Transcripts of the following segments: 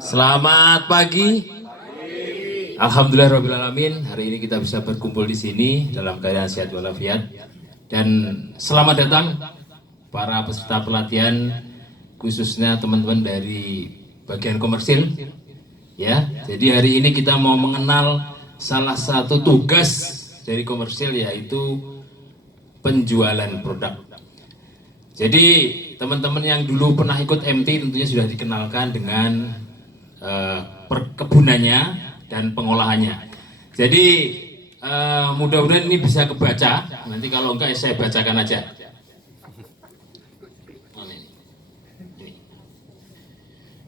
Selamat pagi. Alhamdulillahirobbilalamin. Hari ini kita bisa berkumpul di sini dalam keadaan sehat walafiat. Dan selamat datang para peserta pelatihan, khususnya teman-teman dari bagian komersil. Ya, jadi hari ini kita mau mengenal salah satu tugas dari komersil, yaitu penjualan produk. Jadi teman-teman yang dulu pernah ikut MT tentunya sudah dikenalkan dengan perkebunannya dan pengolahannya. Jadi mudah-mudahan ini bisa kebaca. Nanti kalau enggak saya bacakan aja.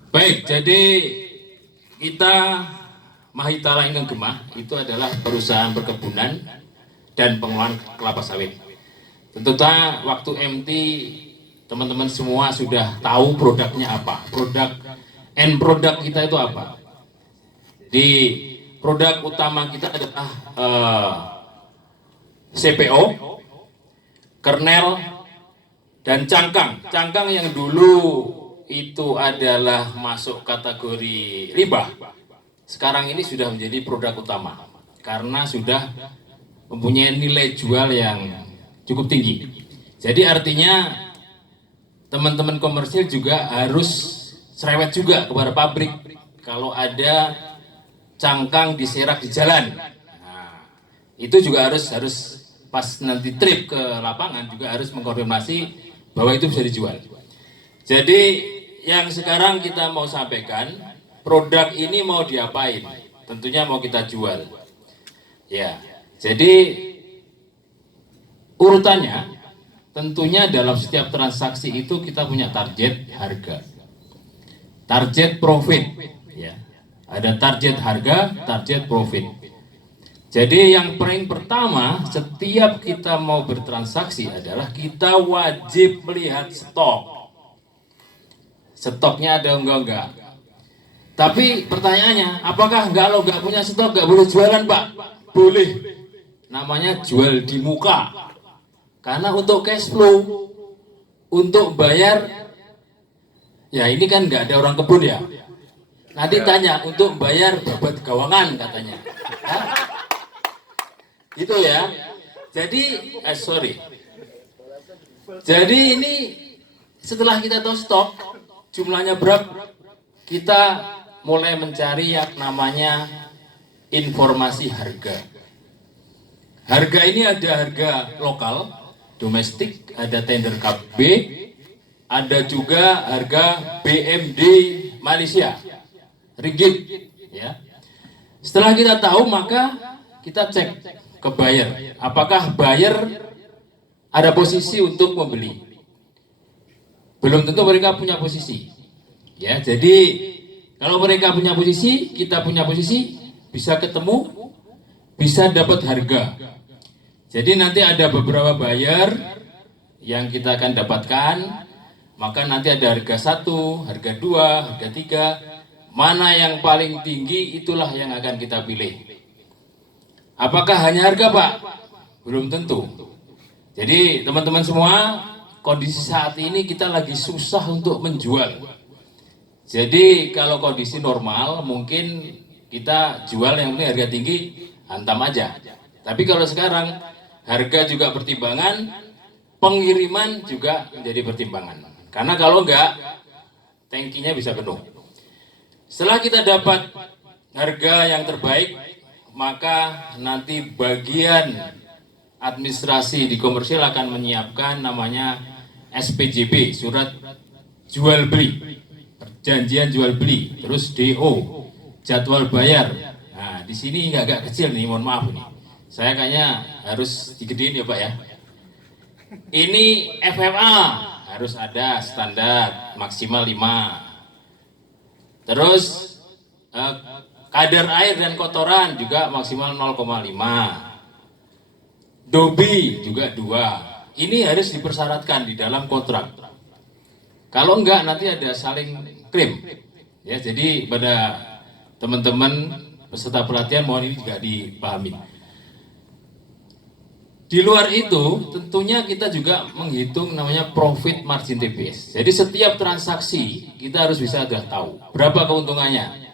Baik, jadi kita Mahitala Ingkang Gemah itu adalah perusahaan perkebunan dan pengolahan kelapa sawit. Tentunya waktu MT teman-teman semua sudah tahu produknya apa, produk kita itu apa. Di produk utama kita adalah CPO, kernel, dan cangkang. Cangkang yang dulu itu adalah masuk kategori riba, sekarang ini sudah menjadi produk utama karena sudah mempunyai nilai jual yang cukup tinggi. Jadi artinya teman-teman komersil juga harus cerewet juga kepada pabrik kalau ada cangkang diserak di jalan. Nah, itu juga harus pas nanti trip ke lapangan juga harus mengkonfirmasi bahwa itu bisa dijual. Jadi yang sekarang kita mau sampaikan, produk ini mau diapain? Tentunya mau kita jual. Ya, jadi urutannya tentunya dalam setiap transaksi itu kita punya target harga, target profit, ya. Ada target harga, target profit. Jadi yang paling pertama setiap kita mau bertransaksi adalah kita wajib melihat stok. Stoknya ada enggak? Tapi pertanyaannya, apakah kalau nggak punya stok nggak boleh jualan, Pak? Boleh. Namanya jual di muka. Karena untuk cash flow, untuk bayar, ya ini kan nggak ada orang kebun ya. Nanti tanya untuk bayar babat gawangan katanya. Hah? Gitu ya. Jadi, Jadi ini setelah kita tahu stok, jumlahnya berapa, kita mulai mencari yang namanya informasi harga. Harga ini ada harga lokal, domestik, ada tender KB, ada juga harga BMD Malaysia, ringgit, ya. Setelah kita tahu, maka kita cek ke buyer, apakah buyer ada posisi untuk membeli. Belum tentu mereka punya posisi, ya. Jadi kalau mereka punya posisi, kita punya posisi, bisa ketemu, bisa dapat harga. Jadi nanti ada beberapa buyer yang kita akan dapatkan, maka nanti ada harga 1, harga 2, harga 3, mana yang paling tinggi itulah yang akan kita pilih. Apakah hanya harga, Pak? Belum tentu. Jadi teman-teman semua, kondisi saat ini kita lagi susah untuk menjual. Jadi kalau kondisi normal mungkin kita jual yang penting harga tinggi, hantam aja. Tapi kalau sekarang harga juga pertimbangan, pengiriman juga menjadi pertimbangan. Karena kalau enggak, tangkinya bisa penuh. Setelah kita dapat harga yang terbaik, maka nanti bagian administrasi di komersil akan menyiapkan namanya SPJB, surat jual beli, perjanjian jual beli, terus DO, jadwal bayar. Nah, di sini agak kecil nih, mohon maaf nih. Saya kayaknya harus digedein ya, Pak ya. Ini FFA harus ada standar maksimal 5. Terus kadar air dan kotoran juga maksimal 0,5. Dobi juga 2. Ini harus dipersyaratkan di dalam kontrak. Kalau enggak nanti ada saling klaim. Ya, jadi pada teman-teman peserta pelatihan mohon ini juga dipahami. Di luar itu, tentunya kita juga menghitung namanya profit margin TPS. Jadi setiap transaksi kita harus bisa udah tahu berapa keuntungannya.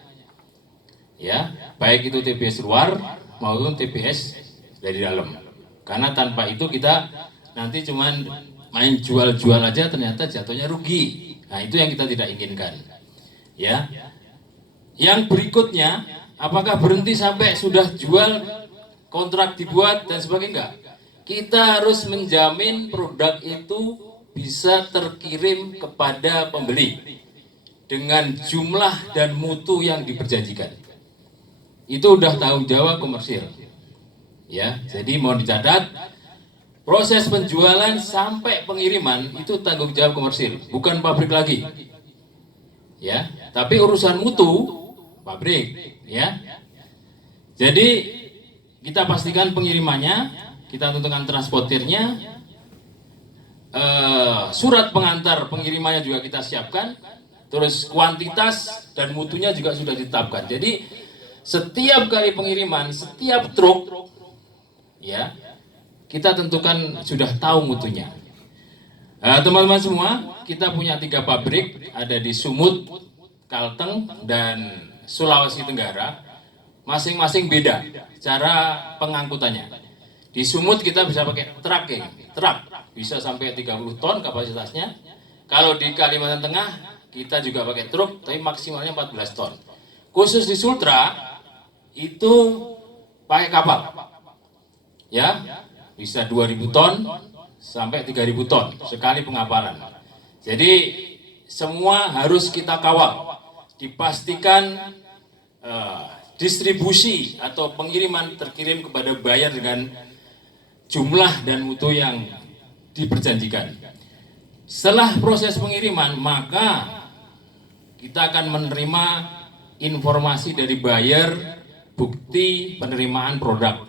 Ya, baik itu TPS luar maupun TPS dari dalam. Karena tanpa itu kita nanti cuman main jual-jual aja ternyata jatuhnya rugi. Nah, itu yang kita tidak inginkan. Ya. Yang berikutnya, apakah berhenti sampai sudah jual, kontrak dibuat dan sebagainya? Enggak. Kita harus menjamin produk itu bisa terkirim kepada pembeli dengan jumlah dan mutu yang diperjanjikan. Itu udah tanggung jawab komersil. Ya, jadi mohon dicatat, proses penjualan sampai pengiriman itu tanggung jawab komersil, bukan pabrik lagi. Ya, tapi urusan mutu pabrik, ya. Jadi kita pastikan pengirimannya, kita tentukan transportirnya, surat pengantar pengirimannya juga kita siapkan, terus kuantitas dan mutunya juga sudah ditetapkan. Jadi setiap kali pengiriman, setiap truk, ya, kita tentukan sudah tahu mutunya. Teman-teman semua, kita punya 3 pabrik, ada di Sumut, Kalteng, dan Sulawesi Tenggara. Masing-masing beda cara pengangkutannya. Di Sumut kita bisa pakai truk bisa sampai 30 ton kapasitasnya. Kalau di Kalimantan Tengah kita juga pakai truk, tapi maksimalnya 14 ton. Khusus di Sultra itu pakai kapal, ya, bisa 2000 ton sampai 3000 ton sekali pengapalan. Jadi semua harus kita kawal, dipastikan distribusi atau pengiriman terkirim kepada buyer dengan jumlah dan mutu yang diperjanjikan. Setelah proses pengiriman, maka kita akan menerima informasi dari buyer, bukti penerimaan produk.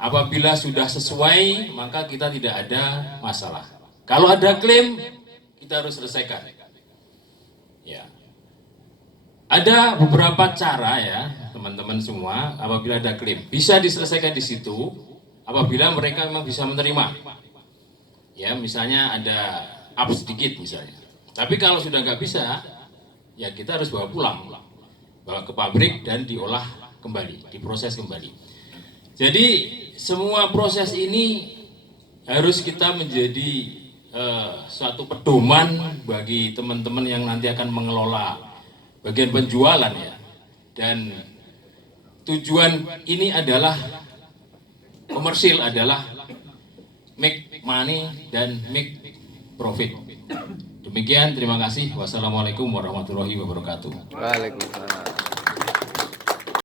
Apabila sudah sesuai, maka kita tidak ada masalah. Kalau ada klaim, kita harus selesaikan. Ya. Ada beberapa cara, ya, teman-teman semua, apabila ada klaim bisa diselesaikan di situ. Apabila mereka memang bisa menerima, ya, misalnya ada up sedikit misalnya. Tapi kalau sudah nggak bisa, ya kita harus bawa pulang, bawa ke pabrik dan diolah kembali, diproses kembali. Jadi semua proses ini harus kita menjadi suatu pedoman bagi teman-teman yang nanti akan mengelola bagian penjualan, ya. Dan tujuan ini adalah komersil, adalah make money dan make profit. Demikian, terima kasih. Wassalamualaikum warahmatullahi wabarakatuh. Waalaikumsalam.